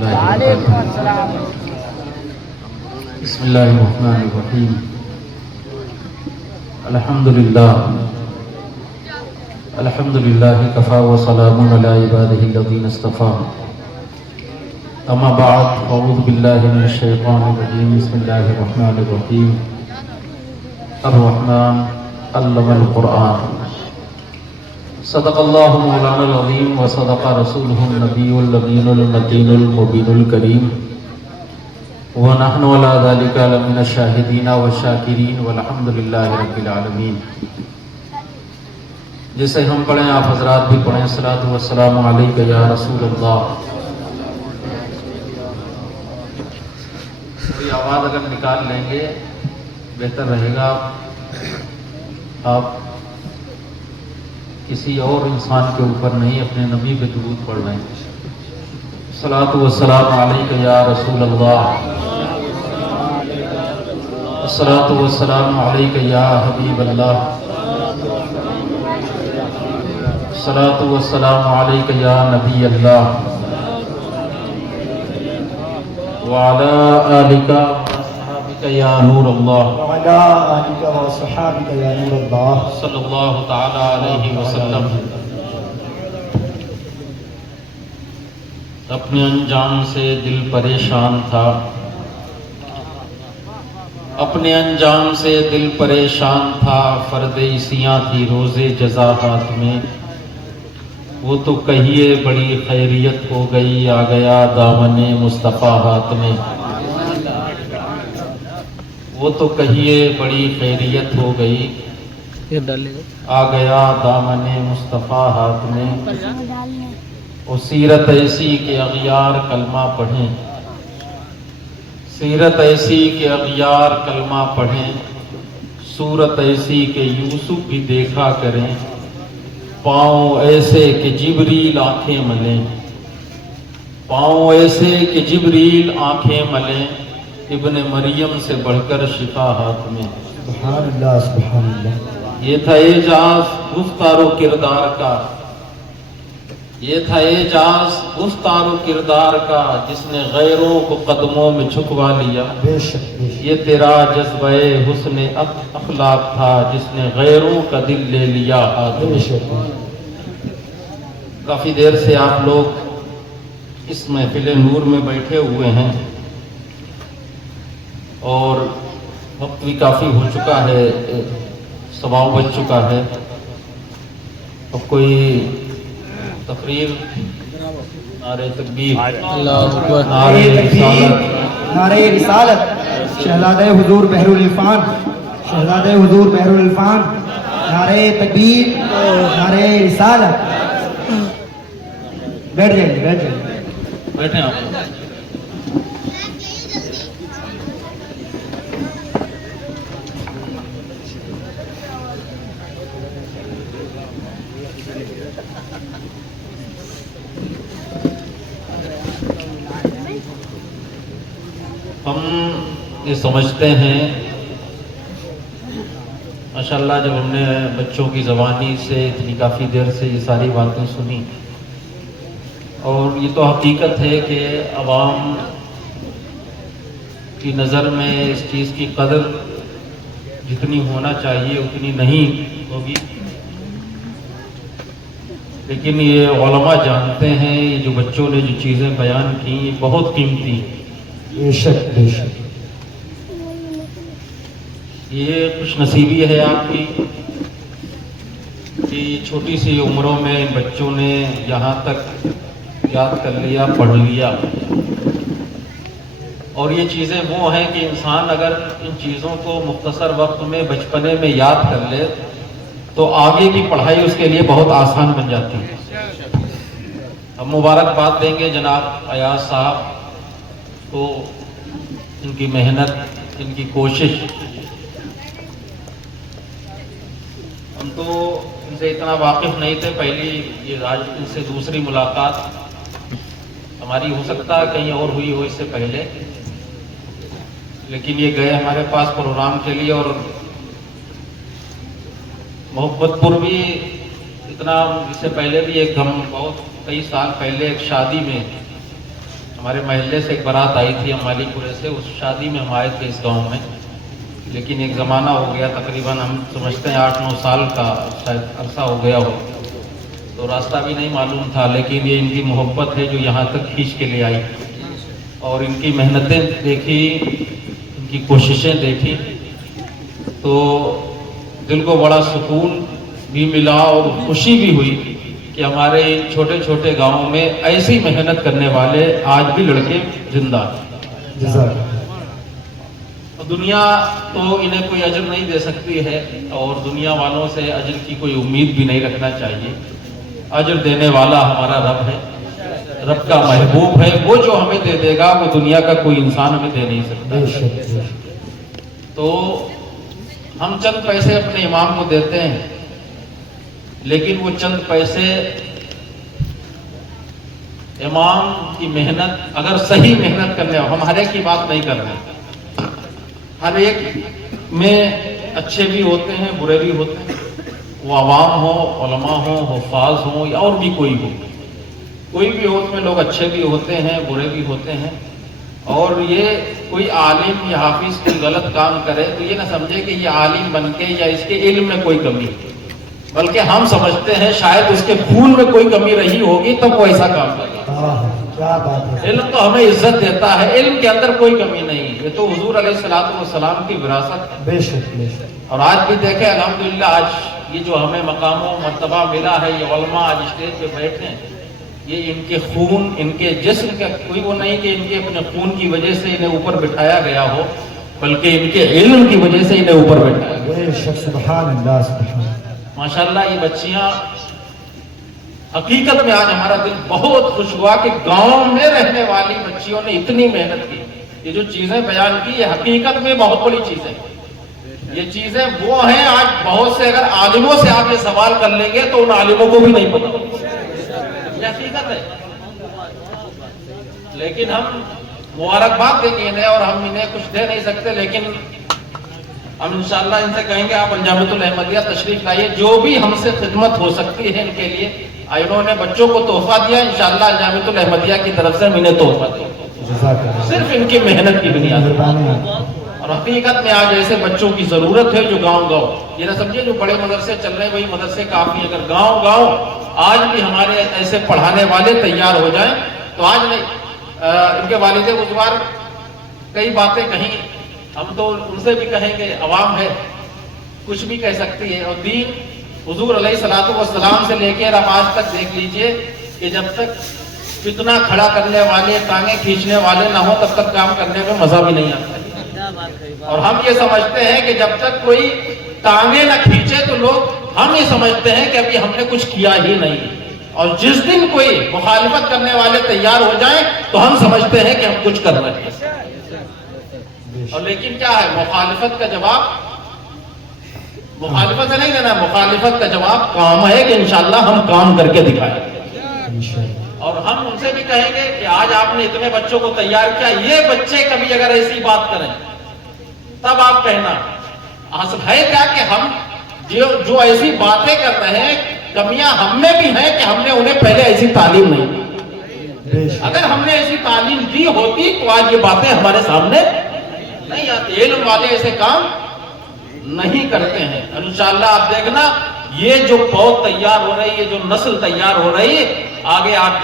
وعلیکم السلام. بسم اللہ الرحمن الرحیم. الحمدللہ کفا وسلام علی عبادہ الذین اصطفیٰ. اما بعد اعوذ باللہ من الشیطان الرجیم. بسم اللہ الرحمن الرحیم. الرحمن علم القرآن. صدق اللہ مولانا العظیم وصدق رسولہ النبی الامین المتین المبین الکریم. ونحن علی ذلک لمن الشاہدین والشاکرین والحمد للہ رب العالمین. جسے ہم پڑھیں آپ حضرات بھی پڑھیں. الصلاۃ والسلام علیک یا رسول اللہ. کوئی آواز اگر نکال لیں گے بہتر رہے گا. آپ کسی اور انسان کے اوپر نہیں اپنے نبی پہ درود پڑھ رہے ہیں. الصلاۃ والسلام علیک یا رسول اللہ. الصلاۃ والسلام علیک یا حبیب اللہ. الصلاۃ والسلام علیک یا نبی اللہ. وعلی آلک وصحابک یا نور اللہ. وعلی آلک وصحابک یا نور اللہ. صلی اللہ تعالی علیہ وسلم. اپنے انجام سے دل پریشان تھا. اپنے انجام سے دل پریشان تھا. فرد عیسیاں تھی روز جزا ہاتھ میں. وہ تو کہیے بڑی خیریت ہو گئی. آ گیا دامن مصطفیٰ ہاتھ میں. وہ تو کہیے بڑی خیریت ہو گئی. آ گیا دامن مصطفیٰ ہاتھ میں. وہ سیرت ایسی کہ اغیار کلمہ پڑھیں. سیرت ایسی کہ اغیار کلمہ پڑھیں. صورت ایسی کہ یوسف بھی دیکھا کریں. پاؤں ایسے کہ جبریل آنکھیں ملیں. پاؤں ایسے کہ جبریل آنکھیں ملیں. ابن مریم سے بڑھ کر شفا ہاتھ میں. سبحان اللہ سبحان اللہ. یہ تھا اعجاز گفتار و کردار کا. یہ تھا اعجاز گفتار و کردار کا. جس نے غیروں کو قدموں میں جھکوا لیا. بے شک بے شک. یہ تیرا جذبہ حسن اخلاق تھا. جس نے غیروں کا دل لے لیا ہاتھ بے میں. شک. کافی دیر سے آپ لوگ اس محفل نور میں بیٹھے ہوئے ہیں اور وقت بھی کافی ہو چکا ہے. سوا بج چکا ہے. اب کوئی تقریر نعرہ تکبیر نعرہ تکبیر نعرہ رسالت. شہزادہ حضور بحر العرفان. شہزادہ حضور بحر العرفان. نعرہ تکبیر نعرہ رسالت. بیٹھ جائیں بیٹھ جائیں. بیٹھیں آپ. ہم یہ سمجھتے ہیں ماشاءاللہ جب ہم نے بچوں کی زبانی سے اتنی کافی دیر سے یہ ساری باتیں سنی اور یہ تو حقیقت ہے کہ عوام کی نظر میں اس چیز کی قدر جتنی ہونا چاہیے اتنی نہیں ہوگی. لیکن یہ علماء جانتے ہیں یہ جو بچوں نے جو چیزیں بیان کی یہ بہت قیمتی. بے شک بے شک. یہ خوش نصیبی ہے آپ کی کہ چھوٹی سی عمروں میں بچوں نے یہاں تک یاد کر لیا پڑھ لیا. اور یہ چیزیں وہ ہیں کہ انسان اگر ان چیزوں کو مختصر وقت میں بچپنے میں یاد کر لے تو آگے کی پڑھائی اس کے لیے بہت آسان بن جاتی ہے. ہم مبارکباد دیں گے جناب ایاز صاحب کو. ان کی محنت ان کی کوشش. ہم تو ان سے اتنا واقف نہیں تھے. پہلی یہ آج ان سے دوسری ملاقات ہماری. ہو سکتا ہے کہیں اور ہوئی ہو اس سے پہلے. لیکن یہ گئے ہمارے پاس پروگرام کے لیے اور محبت پور بھی اتنا. اس سے پہلے بھی ایک ہم بہت کئی سال پہلے ایک شادی میں ہمارے محلے سے ایک بارات آئی تھی امالی پورے سے، اس شادی میں ہم آئے تھے اس گاؤں میں، لیکن ایک زمانہ ہو گیا، تقریباً ہم سمجھتے ہیں 8-9 سال کا شاید عرصہ ہو گیا ہو، تو راستہ بھی نہیں معلوم تھا، لیکن یہ ان کی محبت ہے جو یہاں تک کھینچ کے لے آئی، اور ان کی محنتیں دیکھی، ان کی کوششیں دیکھی تو دل کو بڑا سکون بھی ملا اور خوشی بھی ہوئی کہ ہمارے چھوٹے چھوٹے گاؤں میں ایسی محنت کرنے والے آج بھی لڑکے زندہ ہیں۔ جزاک دنیا تو انہیں کوئی اجر نہیں دے سکتی ہے، اور دنیا والوں سے اجر کی کوئی امید بھی نہیں رکھنا چاہیے۔ اجر دینے والا ہمارا رب ہے، رب کا محبوب ہے، وہ جو ہمیں دے دے گا وہ دنیا کا کوئی انسان ہمیں دے نہیں سکتا۔ بے شک تو ہم چند پیسے اپنے امام کو دیتے ہیں، لیکن وہ چند پیسے امام کی محنت، اگر صحیح محنت کرنے ہم ہر ایک کی بات نہیں کر رہے، ہر ایک میں اچھے بھی ہوتے ہیں برے بھی ہوتے ہیں، وہ عوام ہو، علماء ہو، حفاظ ہوں یا اور بھی کوئی ہو، کوئی بھی ہو، اس میں لوگ اچھے بھی ہوتے ہیں برے بھی ہوتے ہیں۔ اور یہ کوئی عالم یا حافظ کوئی غلط کام کرے تو یہ نہ سمجھے کہ یہ عالم بن کے یا اس کے علم میں کوئی کمی ہے، بلکہ ہم سمجھتے ہیں شاید اس کے خون میں کوئی کمی رہی ہوگی تب وہ ایسا کام کرے۔ کیا بات ہے۔ علم تو ہمیں عزت دیتا ہے، علم کے اندر کوئی کمی نہیں، یہ تو حضور علیہ السلام کی وراثت ہے۔ بے شک بے شک۔ اور آج بھی دیکھیں الحمدللہ، آج یہ جو ہمیں مقام و مرتبہ ملا ہے، یہ علماء آج اسٹیج پہ بیٹھے ہیں، یہ ان کے خون، ان کے جسم کا کوئی وہ نہیں کہ ان کے اپنے خون کی وجہ سے انہیں اوپر بٹھایا گیا ہو، بلکہ ان کے علم کی وجہ سے انہیں اوپر بٹھایا گیا۔ بے شک، سبحان اللہ سبحان اللہ۔ ماشاءاللہ یہ بچیاں، حقیقت میں آج ہمارا دل بہت خوش ہوا کہ گاؤں میں رہنے والی بچیوں نے اتنی محنت کی۔ یہ جو چیزیں بیان کی یہ حقیقت میں بہت بڑی چیزیں، یہ چیزیں وہ ہیں آج بہت سے اگر عالموں سے آپ یہ سوال کر لیں گے تو ان عالموں کو بھی نہیں پتا، یہ حقیقت ہے۔ لیکن ہم مبارکباد دیں گے انہیں، اور ہم انہیں کچھ دے نہیں سکتے، لیکن ہم انشاءاللہ ان سے کہیں گے آپ انجامۃ الاحمدیہ تشریف لائیے، جو بھی ہم سے خدمت ہو سکتی ہے ان کے لیے۔ انہوں نے بچوں کو تحفہ دیا، انشاءاللہ انجامۃ الاحمدیہ کی طرف سے ہم انہیں تحفہ دیں گے، جزاک اللہ۔ صرف ان کی محنت کی بنیاد پر۔ مہربانی۔ اور حقیقت میں آج ایسے بچوں کی ضرورت ہے جو گاؤں، یہ نہ سمجھے جو بڑے مدرسے چل رہے ہیں وہی مدرسے کافی ہیں، اگر گاؤں آج بھی ہمارے ایسے پڑھانے والے تیار ہو جائیں تو آج نہیں۔ ان کے والد بزرگ کئی باتیں کہیں، ہم تو ان سے بھی کہیں گے، عوام ہے کچھ بھی کہہ سکتی ہے، اور دین حضور علیہ السلام سے لے کے اب آج تک دیکھ لیجئے کہ جب تک فتنہ کھڑا کرنے والے، ٹانگیں کھینچنے والے نہ ہو تب تک کام کرنے میں مزہ بھی نہیں آتا۔ اور ہم یہ سمجھتے ہیں کہ جب تک کوئی ٹانگیں نہ کھینچے تو ہم یہ سمجھتے ہیں کہ ابھی ہم نے کچھ کیا ہی نہیں، اور جس دن کوئی مخالفت کرنے والے تیار ہو جائیں تو ہم سمجھتے ہیں کہ ہم کچھ کر رہے ہیں۔ اور لیکن کیا ہے، مخالفت کا جواب مخالفت سے نہیں دینا، مخالفت کا جواب کام ہے کہ انشاءاللہ ہم کام کر کے دکھائیں گے۔ اور ہم ان سے بھی کہیں گے کہ آج آپ نے اتنے بچوں کو تیار کیا، یہ بچے کبھی اگر ایسی بات کریں تب آپ کہنا حاصل ہے کیا کہ ہم جو ایسی باتیں کر رہے ہیں، کمیاں ہم میں بھی ہیں کہ ہم نے انہیں پہلے ایسی تعلیم نہیں دی۔ اگر ہم نے ایسی تعلیم دی ہوتی تو آج یہ باتیں ہمارے سامنے نہیں آتی۔ علم والے ایسے کام نہیں کرتے ہیں۔ انشاءاللہ آپ دیکھنا یہ جو پود تیار ہو رہی ہے، جو نسل تیار ہو رہی ہے، آگے آپ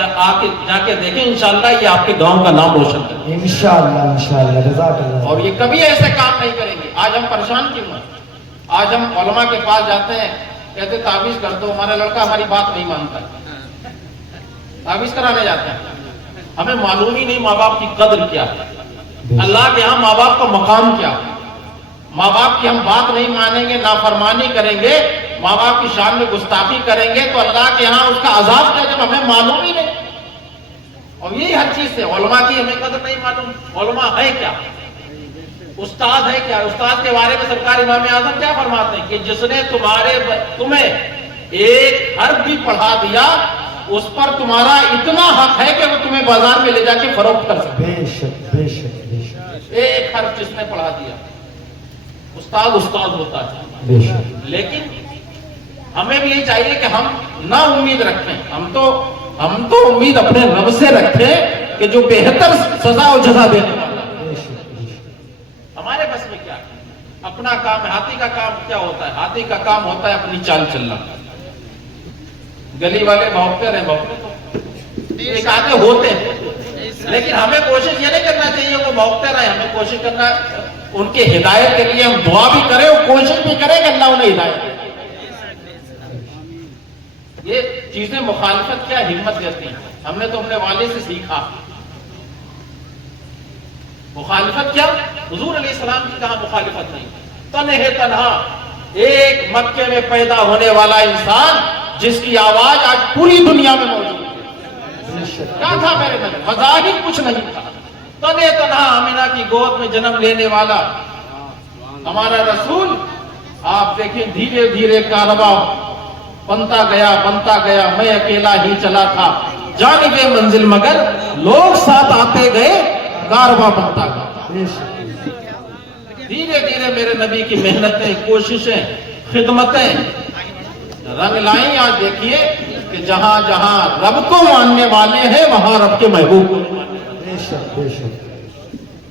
جا کے دیکھیں انشاءاللہ یہ آپ کے گاؤں کا نام روشن کرے گا انشاءاللہ، جزاک اللہ۔ اور یہ کبھی ایسے کام نہیں کریں گے۔ آج ہم پریشان کیوں ہیں؟ آج ہم علماء کے پاس جاتے ہیں، کہتے تعویذ کر دو، ہمارا لڑکا ہماری بات نہیں مانتا، تعویذ کرانے جاتے ہیں، ہمیں معلوم ہی نہیں ماں باپ کی قدر کیا ہے، اللہ کے ہاں ماں باپ کا مقام کیا ہے۔ ماں باپ کی ہم بات نہیں مانیں گے، نافرمانی کریں گے، ماں باپ کی شان میں گستاخی کریں گے تو اللہ کے ہاں اس کا عذاب کیا، جب ہمیں معلوم ہی نہیں۔ اور یہی ہر چیز سے علماء کی ہمیں قدر نہیں معلوم۔ علماء ہے کیا، استاد ہے کیا؟ استاد کے بارے میں سرکار امام اعظم کیا فرماتے ہیں کہ جس نے تمہیں ایک حرف بھی پڑھا دیا اس پر تمہارا اتنا حق ہے کہ وہ تمہیں بازار میں لے جا کے فروخت کر سکتے۔ بے شک بے شک بے شک۔ ایک حرف جس نے پڑھا دیا، استاد ہوتا ہے۔ بے شک۔ لیکن ہمیں بھی یہی چاہیے کہ ہم نہ امید رکھیں، ہم تو امید اپنے رب سے رکھیں کہ جو بہتر سزا و جزا دینے والا ہے۔ بے شک بے شک ہمارے بس میں کیا ہے؟ اپنا کام ہے۔ ہاتھی کا کام کیا ہوتا ہے؟ ہاتھی کا کام ہوتا ہے اپنی چال چلنا۔ گلی والے بھونکتے رہے، بھونکتے تو ایک آدھے ہوتے ہیں، لیکن ہمیں کوشش یہ نہیں کرنا چاہیے وہ بھونکتے رہے، ہمیں کوشش کرنا ان کی ہدایت کے لیے ہم دعا بھی کریں اور کوشش بھی کریں کہ اللہ انہیں ہدایت دے۔ یہ چیزیں مخالفت کیا ہمت دیتی ہیں، ہم نے تو اپنے والد سے سیکھا۔ مخالفت کیا؟ حضور علیہ السلام کی کہاں مخالفت نہیں، تنہے تنہا ایک مکے میں پیدا ہونے والا انسان جس کی آواز آج پوری دنیا میں موجود ہے۔ بے شک کیا تھا میرے نبی؟ مظاہر کچھ نہیں تھا، تنہے تنہا آمینہ کی گود میں جنم لینے والا ہمارا رسول۔ آپ دیکھیں دھیرے دھیرے کارواں بنتا گیا، میں اکیلا ہی چلا تھا جانب منزل، مگر لوگ ساتھ آتے گئے، کارواں بنتا گیا۔ بے شک دھیرے دھیرے میرے نبی کی محنتیں، کوششیں، خدمتیں رنگ لائیں۔ آج دیکھیے کہ جہاں جہاں رب کو ماننے والے ہیں وہاں رب کے محبوب کو ماننے والے ہیں۔ بے شک بے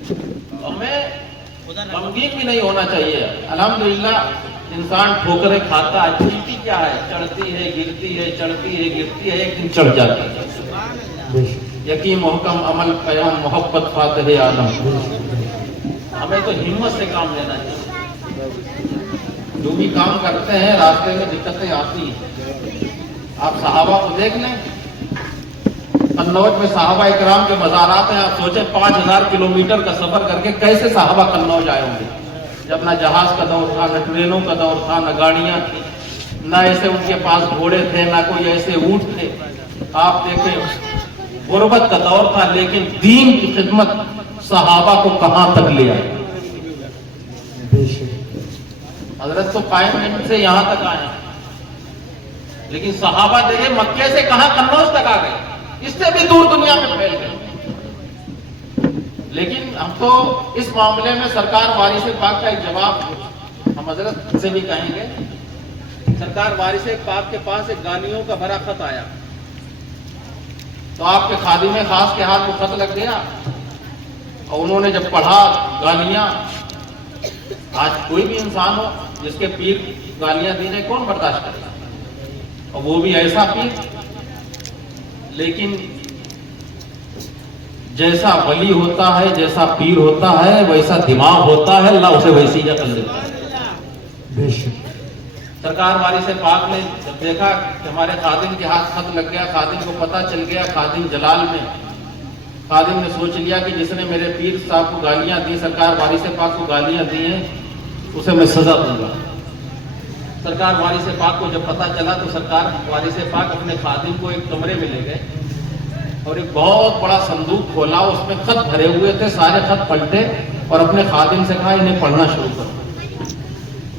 شک ہمیں غمگین بھی نہیں ہونا چاہیے۔ الحمدللہ انسان ٹھوکریں کھاتا ہے، چلتی کیا ہے؟ چڑھتی ہے، گرتی ہے، چڑھتی ہے، گرتی ہے، ایک دن چڑھ جاتی ہے۔ بے شک یقین محکم عمل قیام محبت فاتح عالم۔ بے شک ہمیں تو ہمت سے کام لینا چاہیے۔ جو بھی کام کرتے ہیں راستے میں دقتیں آتی ہیں۔ آپ صحابہ کو دیکھ لیں، قنوج میں صحابہ اکرام کے مزارات ہیں۔ آپ سوچیں 5000 کلومیٹر کا سفر کر کے کیسے صحابہ قنوج آئے ہوں گے، جب نہ جہاز کا دور تھا، نہ ٹرینوں کا دور تھا، نہ گاڑیاں تھیں، نہ ایسے ان کے پاس گھوڑے تھے، نہ کوئی ایسے اونٹ تھے۔ آپ دیکھیں غربت کا دور تھا، لیکن دین کی خدمت صحابہ کو کہاں تک لے آئے۔ بے شک حضرت تو قائم ہند سے یہاں تک آئے، لیکن صحابہ دیکھیں مکے سے کہاں قنوج تک آ گئے، اس سے بھی دور دنیا میں پھیل گئے۔ لیکن ہم تو اس معاملے میں سرکار وارث پاک کا ایک جواب ہم حضرت سے بھی کہیں گے۔ سرکار وارث پاک کے پاس ایک گالیوں کا بھرا خط آیا، تو آپ کے خادم خاص کے ہاتھ کو خط لگ گیا، اور انہوں نے جب پڑھا گالیاں، آج کوئی بھی انسان ہو جس کے پیر گالیاں دی جائیں کون برداشت کرتا، اور وہ بھی ایسا پیر۔ لیکن جیسا ولی ہوتا ہے، جیسا پیر ہوتا ہے، ویسا دماغ ہوتا ہے، اللہ اسے ویسی عقل دیتا ہے۔ بے شک سرکار وارث پاک نے جب دیکھا کہ ہمارے خادم کے ہاتھ خط لگ گیا، خادم کو پتہ چل گیا، خادم جلال میں، خادم نے سوچ لیا کہ جس نے میرے پیر صاحب کو گالیاں دی، سرکار وارث پاک کو گالیاں دی ہیں، اسے میں سزا دوں گا۔ سرکار وارث پاک کو جب پتہ چلا تو سرکار وارث پاک اپنے خادم کو ایک کمرے میں لے گئے اور ایک بہت بڑا صندوق کھولا، اس میں خط بھرے ہوئے تھے، سارے خط پلٹے اور اپنے خادم سے کہا انہیں پڑھنا شروع کرو۔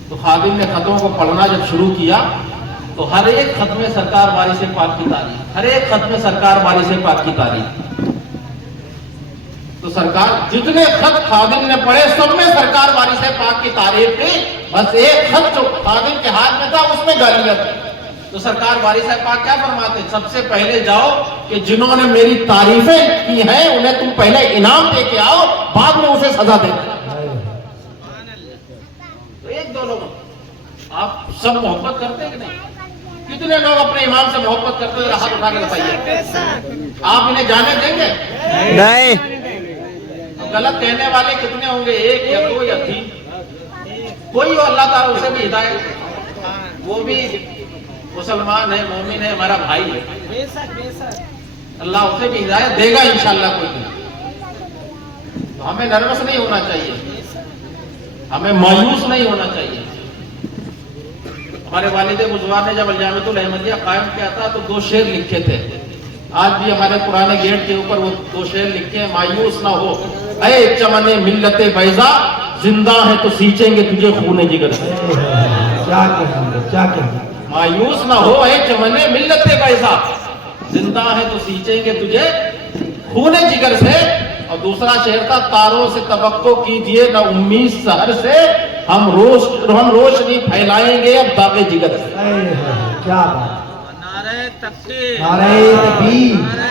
تو خادم نے خطوں کو پڑھنا جب شروع کیا تو ہر ایک خط میں سرکار وارث پاک کی تعریف، ہر ایک خط میں سرکار وارث پاک کی تعریف۔ تو سرکار جتنے خط خادم نے پڑھے سب میں سرکار وارث پاک کی تعریف تھی، بس ایک خط جو خادم کے ہاتھ میں تھا اس میں گالیاں تھی۔ تو سرکار وارث پاک کیا فرماتے ہیں؟ سب سے پہلے جاؤ کہ جنہوں نے میری تعریفیں کی ہیں انہیں تم پہلے انعام دے کے آؤ، بعد میں اسے سزا دے دو۔ تو ایک دو لوگ آپ سب محبت کرتے ہیں کہ نہیں؟ کتنے لوگ اپنے امام سے محبت کرتے ہیں؟ ہاتھ اٹھا کے بتائیے، آپ انہیں جانے دیں گے؟ نہیں غلط کہنے والے کتنے ہوں گے؟ ایک یا دو یا تین، کوئی ہو اللہ تعالیٰ اسے بھی ہدایت، وہ بھی مسلمان ہے، مومن ہے، ہمارا بھائی ہے، اللہ اسے بھی ہدایت دے گا انشاءاللہ کوئی دن۔ تو ہمیں نروس نہیں ہونا چاہیے، ہمیں مایوس نہیں ہونا چاہیے۔ ہمارے والد بزرگ نے جب الجامعۃ الاحمدیہ قائم کیا تھا تو 2 شعر لکھے تھے، آج بھی ہمارے پرانے گیٹ کے اوپر وہ 2 شعر لکھے ہیں۔ مایوس نہ ہو اے چمن ملت بیضا، زندہ ہے تو سینچیں گے تجھے خون جگر سے۔ کیا کہیں گے، کیا کہیں گے۔ مایوس نہ ہو اے چمن ملت بیضا، زندہ ہے تو سینچیں گے تجھے خون جگر سے۔ اور دوسرا شعر تھا تاروں سے توقع کیجئے نہ امید سحر سے، ہم روشنی پھیلائیں گے اب داغ جگر سے۔ کیا بات، نعرہ تکبیر، نعرہ تکبیر، نعرہ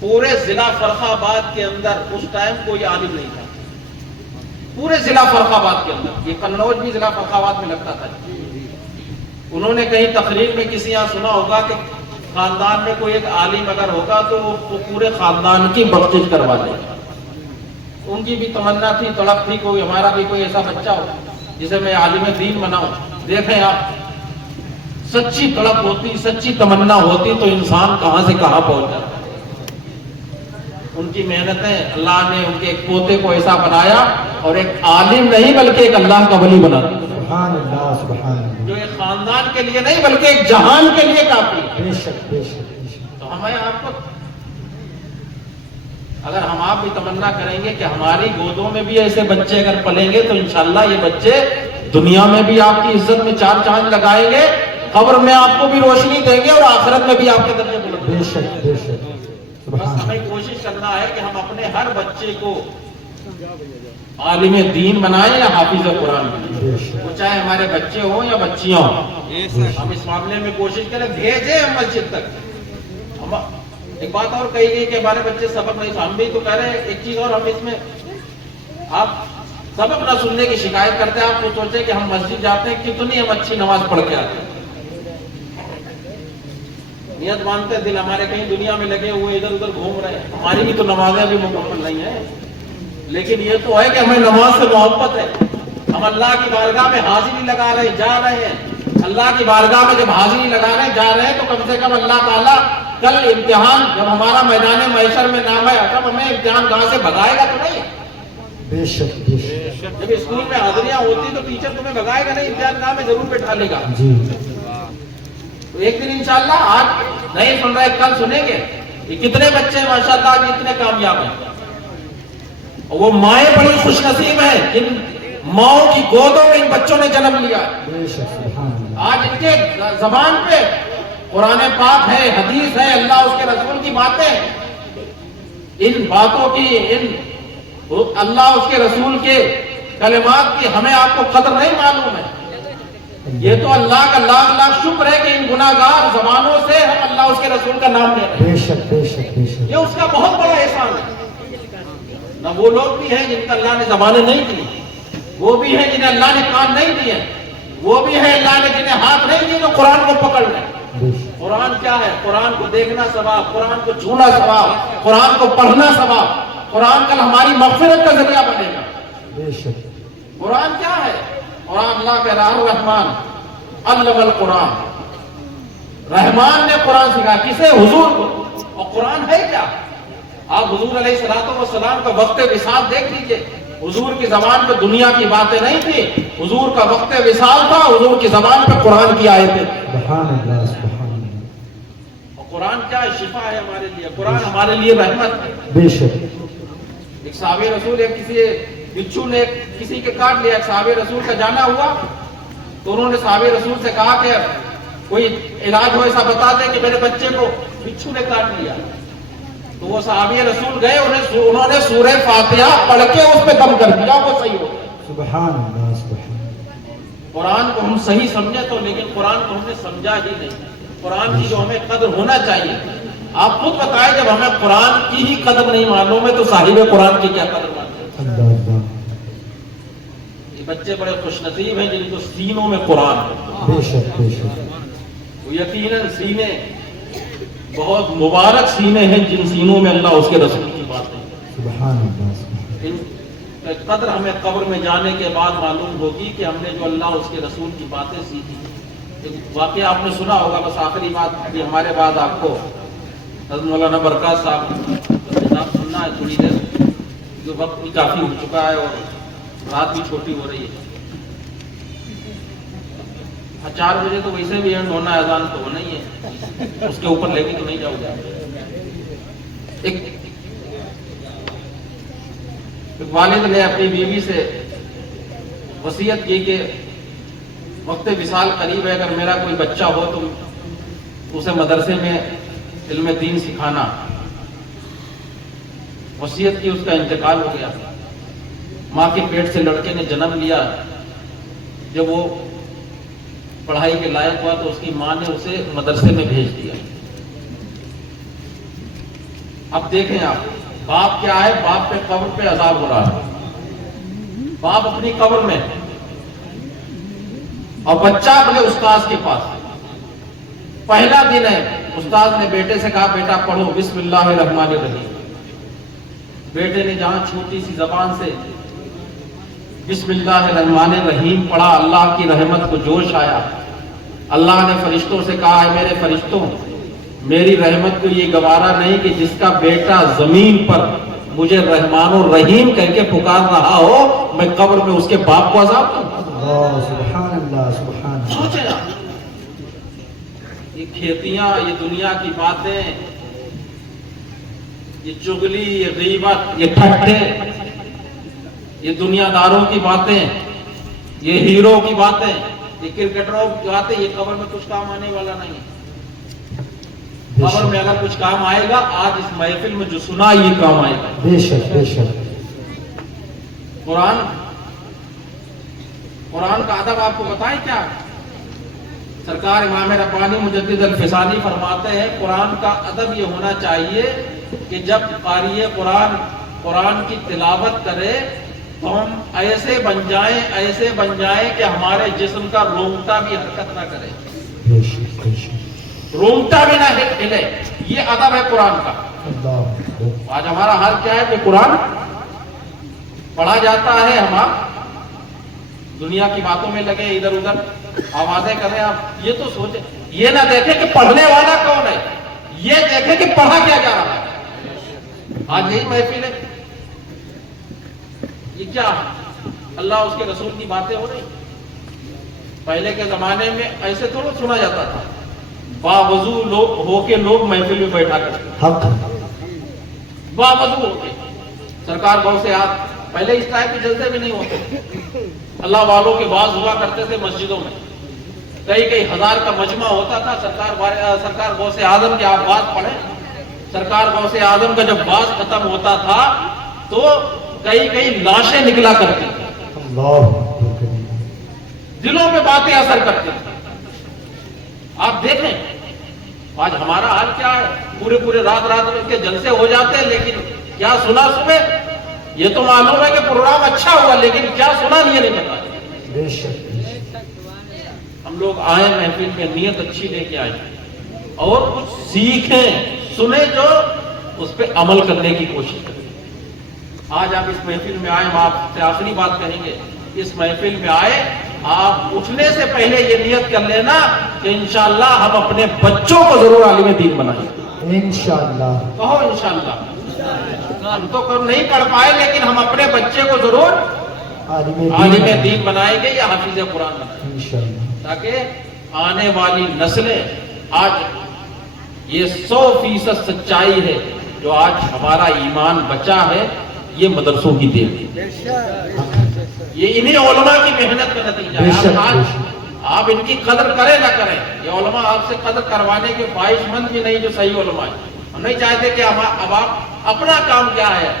پورے ضلع فرخ آباد کے اندر اس ٹائم کوئی عالم نہیں تھا، پورے ضلع فرخ آباد کے اندر. یہ قنوج بھی ضلع فرخ آباد میں لگتا تھا. انہوں نے کہیں تقریر میں کسی یہاں سنا ہوگا کہ خاندان میں کوئی ایک عالم اگر ہوگا تو وہ پورے خاندان کی بخشش کروا دے گا. ان کی بھی تمنا تھی، تڑپ تھی، کوئی ہمارا بھی کوئی ایسا بچہ ہو جسے میں عالم دین بناؤں. دیکھیں آپ، سچی تڑپ ہوتی، سچی تمنا ہوتی تو انسان کہاں سے کہاں پہنچ جاتا. ان کی محنتیں، اللہ نے ان کے ایک پوتے کو ایسا بنایا اور ایک عالم نہیں بلکہ ایک اللہ کا ولی بنا دیا. سبحان اللہ سبحان اللہ. جو ایک خاندان کے لیے نہیں بلکہ ایک جہان کے لیے کافی. بے شک بے شک بے شک. تو ہمیں آپ کو، اگر ہم آپ بھی تمنا کریں گے کہ ہماری گودوں میں بھی ایسے بچے اگر پلیں گے تو انشاءاللہ یہ بچے دنیا میں بھی آپ کی عزت میں چار چاند لگائیں گے، قبر میں آپ کو بھی روشنی دیں گے اور آخرت میں بھی آپ کے درجے بلند کریں گے. بے شک بے شک. بس ہمیں کوشش کرنا ہے کہ ہم اپنے ہر بچے کو عالم دین بنائیں یا حافظ قرآن بنائیں، وہ چاہے ہمارے بچے ہوں یا بچیاں ہوں. ہم اس معاملے میں کوشش کریں، بھیجیں ہم مسجد تک. ایک بات اور کہی گئی کہ ہمارے بچے سبق نہیں، ہم بھی تو کہہ رہے ہیں. ایک چیز اور ہم اس میں، آپ سبق نہ سننے کی شکایت کرتے ہیں. آپ کو سوچیں کہ ہم مسجد جاتے ہیں، کتنی ہم اچھی نماز پڑھ کے آتے ہیں، نیت مانتے ہیں، دل ہمارے کہیں دنیا میں لگے ہوئے ادھر ادھر گھوم رہے ہیں. ہماری بھی تو نمازیں ابھی مکمل نہیں ہیں، لیکن یہ تو ہے کہ ہمیں نماز سے محبت ہے. ہم اللہ کی بارگاہ میں حاضری لگا رہے ہیں، جا رہے ہیں. اللہ کی بارگاہ میں جب حاضری لگا رہے ہیں، جا رہے ہیں، تو کم سے کم اللہ تعالیٰ کل امتحان جب ہمارا میدان محشر میں نام ہے تب ہمیں امتحان کہاں سے بھگائے گا تو نہیں. بے شک بے شک. جب اسکول میں حاضریاں ہوتی تو ٹیچر تمہیں بھگائے گا نہیں، امتحان گاہ میں ضرور بٹھا لے گا. جی. تو ایک دن انشاءاللہ، آج نہیں سن رہے کل سنیں گے. یہ کتنے بچے ہیں ماشاءاللہ آج اتنے کامیاب ہیں. وہ مائیں بڑی خوش نصیب ہیں جن ماؤں کی گودوں میں ان بچوں نے جنم لیا. بے شک سبحان اللہ. آج ان کے زبان پہ قرآن پاک ہے، حدیث ہے، اللہ اس کے رسول کی باتیں، ان باتوں کی، ان اللہ اس کے رسول کے کلمات کی ہمیں آپ کو قدر نہیں معلوم ہے. یہ تو اللہ کا لاکھ لاکھ شکر ہے کہ ان گناہگار زبانوں سے ہم اللہ اس کے رسول کا نام لے رہے ہیں. بے شک بے شک بے شک. یہ اس کا بہت بڑا احسان ہے. نہ وہ لوگ بھی ہیں جن کا اللہ نے زبانیں نہیں دی، وہ بھی ہیں جنہیں اللہ نے کان نہیں دیے، وہ بھی ہیں اللہ نے جنہیں ہاتھ نہیں دیے جو قرآن کو پکڑ لیں. قرآن کیا ہے؟ قرآن کو دیکھنا ثواب، قرآن کو چھونا ثواب، قرآن کو پڑھنا ثواب. قرآن کل ہماری مغفرت کا ذریعہ بنے گا. بے شک. قرآن کیا ہے؟ قرآن اللہ کہہ رہا ہے، رحمان علم القرآن، رحمان نے قرآن سکھایا. کسے؟ حضور کو. اور قرآن ہے کیا؟ آپ حضور علیہ السلام کا وقت وصال دیکھ لیجئے. حضور کی زبان پہ دنیا کی باتیں نہیں تھی، حضور کا وقت وصال تھا، حضور کی زبان پہ قرآن کی آیتیں. سبحان اللہ سبحان اللہ. اور قرآن کیا ہے؟ شفا ہے ہمارے لیے. قرآن ہمارے لیے رحمت ہے. بے شک. ایک صحابی رسول، ایک کسی بچھو نے کسی کے کاٹ لیا. ایک صحابی رسول کا جانا ہوا تو انہوں نے صحابی رسول سے کہا کہ کوئی علاج ہو ایسا بتا دیں کہ میرے بچے کو بچھو نے کاٹ لیا. تو وہ صحابی رسول گئے، انہوں نے سورہ فاتحہ پڑھ کے اس پہ دم کر دیا، وہ صحیح ہو گیا. سبحان اللہ سبحان اللہ. قرآن کو ہم صحیح سمجھے تو، لیکن قرآن کو ہم نے سمجھا ہی نہیں. قرآن کی جو ہمیں قدر ہونا چاہیے، آپ خود بتائیں، جب ہمیں قرآن کی ہی قدر نہیں معلوم ہے تو صاحب قرآن کی کیا قدر معلوم ہے؟ اللہ اللہ. یہ بچے بڑے خوش نصیب ہیں جن کو سینوں میں قرآن ہے. بے شک بے شک. یقیناً سینے بہت مبارک سینے ہیں جن سینوں میں اللہ اس کے رسول کی باتیں. سبحان اللہ سبحان. ان کی قدر ہمیں قبر میں جانے کے بعد معلوم ہوگی کہ ہم نے جو اللہ اس کے رسول کی باتیں سیکھی. ایک واقعہ آپ نے سنا ہوگا، بس آخری بات ابھی ہمارے بعد آپ کو حضرت مولانا برکات صاحب سننا ہے تھوڑی دیر، جو وقت بھی کافی ہو چکا ہے اور رات بھی چھوٹی ہو رہی ہے. 4 بجے تو ویسے بھی اینڈ ہونا ہے، اذان تو ہونا ہی ہے، اس کے اوپر لے کے تو نہیں جاؤ گا. ایک والد نے اپنی بیوی سے وصیت کی کہ وقت وصال قریب ہے، اگر میرا کوئی بچہ ہو تو اسے مدرسے میں علم دین سکھانا. وصیت کی، اس کا انتقال ہو گیا. ماں کے پیٹ سے لڑکے نے جنم لیا. جب وہ پڑھائی کے لائق ہوا تو اس کی ماں نے اسے مدرسے میں بھیج دیا. اب دیکھیں آپ، باپ کیا ہے، باپ پہ قبر پہ عذاب ہو رہا ہے، باپ اپنی قبر میں اور بچہ اپنے استاذ کے پاس۔ پہلا دن ہے، استاد نے بیٹے سے کہا بیٹا پڑھو بسم اللہ الرحمن الرحیم۔ بیٹے نے جہاں چھوٹی سی زبان سے بسم اللہ الرحمن الرحیم پڑھا، اللہ کی رحمت کو جوش آیا۔ اللہ نے فرشتوں سے کہا ہے میرے فرشتوں، میری رحمت کو یہ گوارا نہیں کہ جس کا بیٹا زمین پر مجھے رحمان الرحیم کہہ کے پکار رہا ہو، میں قبر میں اس کے باپ کو عذاب دوں۔ اللہ سبحان اللہ سبحان اللہ۔ سوچیں آپ، یہ کھیتیاں، یہ دنیا کی باتیں، یہ چغلی، یہ غیبت، یہ ٹھٹھے، یہ دنیا داروں کی باتیں، یہ ہیرو کی باتیں، یہ کرکٹروں کی باتیں، یہ قبر میں کچھ کام آنے والا نہیں ہے۔ قبر میں اگر کچھ کام آئے گا، آج اس محفل میں جو سنا یہ کام آئے گا۔ بے شک بے شک۔ قرآن کا ادب آپ کو بتائیں کیا؟ سرکار امام ربانی مجدد الفسانی فرماتے ہیں کہ کا ادب یہ ہونا چاہیے کہ جب قاری قرآن کی تلاوت کرے تو ہم ایسے بن جائیں کہ ہمارے جسم کا رونگٹا بھی حرکت نہ کرے، بے شک بے شک۔ رونگٹا بھی نہ ہلے، یہ ادب ہے قرآن کا۔ اللہ آج ہمارا حال کیا ہے کہ قرآن پڑھا جاتا ہے، ہم دنیا کی باتوں میں لگے، ادھر ادھر آوازیں کریں۔ آپ یہ تو سوچیں، یہ نہ دیکھیں کہ پڑھنے والا کون ہے، یہ دیکھیں کہ پڑھا کیا جا رہا ہے۔ آج یہی محفل ہے، یہ کیا اللہ اس کے رسول کی باتیں ہو رہی۔ پہلے کے زمانے میں ایسے تھوڑا سنا جاتا تھا، باوضو لوگ ہو کے لوگ محفل میں بیٹھا کرتے، حق۔ باوضو ہو کے سرکار بہت سے آج پہلے اس ٹائپ کے جلسے بھی نہیں ہوتے، اللہ والوں کے بعض ہوا کرتے تھے مسجدوں میں، کئی ہزار کا مجمع ہوتا تھا۔ سرکار غوث اعظم کے آپ بات پڑھیں، سرکار غوث اعظم کا جب باز ختم ہوتا تھا تو کئی لاشیں نکلا کرتی تھی، اللہ دلوں میں باتیں اثر کرتی تھی۔ آپ دیکھیں آج ہمارا حال کیا ہے، پورے رات میں کے جلسے ہو جاتے ہیں، لیکن کیا سنا صبح؟ یہ تو معلوم ہے کہ پروگرام اچھا ہوا، لیکن کیا سنا نہیں پتا۔ بے شک۔ ہم لوگ آئے محفل میں نیت اچھی لے کے آئے اور کچھ سیکھیں، سنیں، جو اس پہ عمل کرنے کی کوشش کریں۔ آج آپ اس محفل میں آئے، ہم آپ سے آخری بات کہیں گے، اس محفل میں آئے، آپ اٹھنے سے پہلے یہ نیت کر لینا کہ انشاءاللہ ہم اپنے بچوں کو ضرور عالم دین بنائیں گے۔ انشاءاللہ کہو انشاءاللہ۔ ہم تو نہیں پڑھ پائے، لیکن ہم اپنے بچے کو ضرور عالم دین بنائیں گے یا حافظ قرآن بنائیں گے، انشاءاللہ، تاکہ آنے والی نسلیں، آج یہ 100% سچائی ہے جو آج ہمارا ایمان بچا ہے، یہ مدرسوں کی دین ہے، یہ انہی علماء کی محنت کا نتیجہ ہے۔ آپ ان کی قدر کریں نہ کریں، یہ علماء آپ سے قدر کروانے کے خواہش مند بھی نہیں جو صحیح علماء ہیں۔ ہم نہیں چاہتے کہ اب آپ اپنا کام کیا ہے،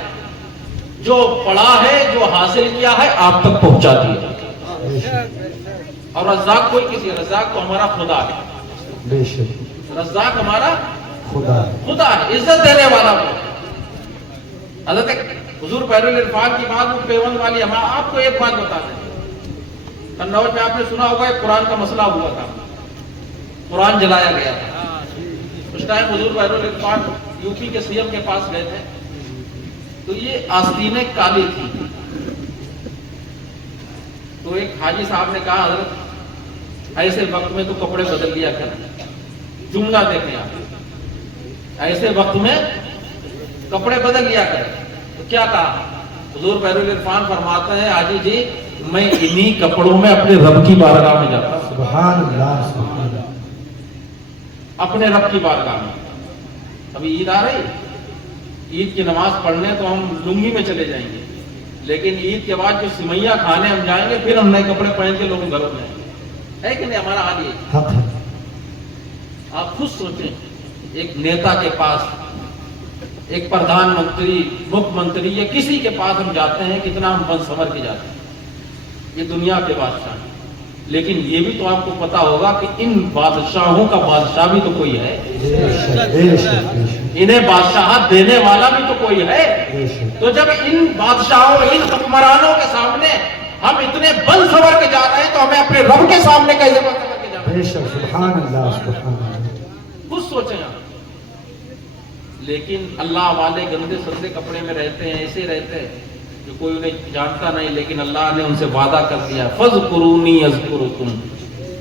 جو پڑھا ہے، جو حاصل کیا ہے، آپ تک پہنچا دیا۔ اور رزاق کوئی کسی، رزاق تو ہمارا خدا ہے، بے شک، رزاق ہمارا خدا ہے، عزت دینے والا وہ۔ حضرت حضور بحر العرفان کی بات وہ پیوند والی، ہم آپ کو ایک بات بتا دیں، قنوج میں آپ نے سنا ہوگا ایک قرآن کا مسئلہ ہوا تھا، قرآن جلایا گیا تھا۔ اس ٹائم حضور بحر العرفان یو پی کے سی ایم کے پاس گئے تھے، تو یہ آستینیں کالی تھی، تو ایک حاجی صاحب نے کہا حضرت ایسے وقت میں تو کپڑے بدل لیا کریں، جملہ دیکھیں آپ، ایسے وقت میں کپڑے بدل لیا کریں۔ تو کیا کہا حضور بحر العرفان فرماتے ہیں حاجی جی میں انہی کپڑوں میں اپنے رب کی بارگاہ میں جاتا ہوں، سبحان اللہ سبحان اللہ۔ اپنے رب کی بارگاہ میں۔ ابھی عید آ رہی، عید کی نماز پڑھنے تو ہم لنگی میں چلے جائیں گے، لیکن عید کے بعد جو سمیا کھانے ہم جائیں گے، پھر ہم نئے کپڑے پہن کے لوگوں گھروں میں جائیں گے، ہے کہ نہیں؟ ہمارا حال یہ۔ حق ہے۔ آپ خود سوچیں، ایک نیتا کے پاس، ایک پردھان منتری، مکھ منتری یا کسی کے پاس ہم جاتے ہیں، کتنا ہم بن سمر کے جاتے ہیں، یہ دنیا کے بادشاہ ہیں، لیکن یہ بھی تو آپ کو پتا ہوگا کہ ان بادشاہوں کا بادشاہ بھی تو کوئی ہے، بے شک، بے شک، بے شک۔ انہیں بادشاہت دینے والا بھی تو کوئی ہے. بے شک تو جب ان بادشاہوں ان حکمرانوں کے سامنے ہم اتنے بند سور کے جا رہے ہیں تو ہمیں اپنے رب کے سامنے کیسے بند سور کے جانا ہے؟ بے شک سبحان اللہ سبحان اللہ. کچھ سوچیں آپ. لیکن اللہ والے گندے سندے کپڑے میں رہتے ہیں, ایسے رہتے ہیں کہ کوئی انہیں جانتا نہیں, لیکن اللہ نے ان سے وعدہ کر دیا فَاذْكُرُونِي أَذْكُرُكُمْ,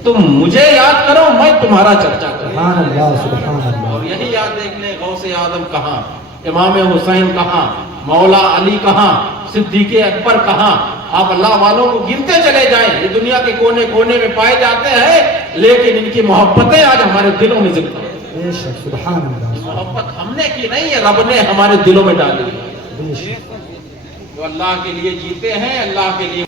تم مجھے یاد کرو میں تمہارا چرچا کروں. سبحان اللہ سبحان اللہ. اور یہی یاد دیکھ لیں, غوث اعظم کہاں, امام حسین کہاں, مولا علی کہاں, صدیق اکبر کہاں. آپ اللہ والوں کو گنتے چلے جائیں, یہ دنیا کے کونے کونے میں پائے جاتے ہیں, لیکن ان کی محبتیں آج ہمارے دلوں میں زندہ ہیں. بے شک سبحان اللہ. محبت ہم نے کی نہیں ہے, رب نے ہمارے دلوں میں ڈالی ہے. بے شک جو اللہ کے لیے جیتے ہیں, اللہ کے لیے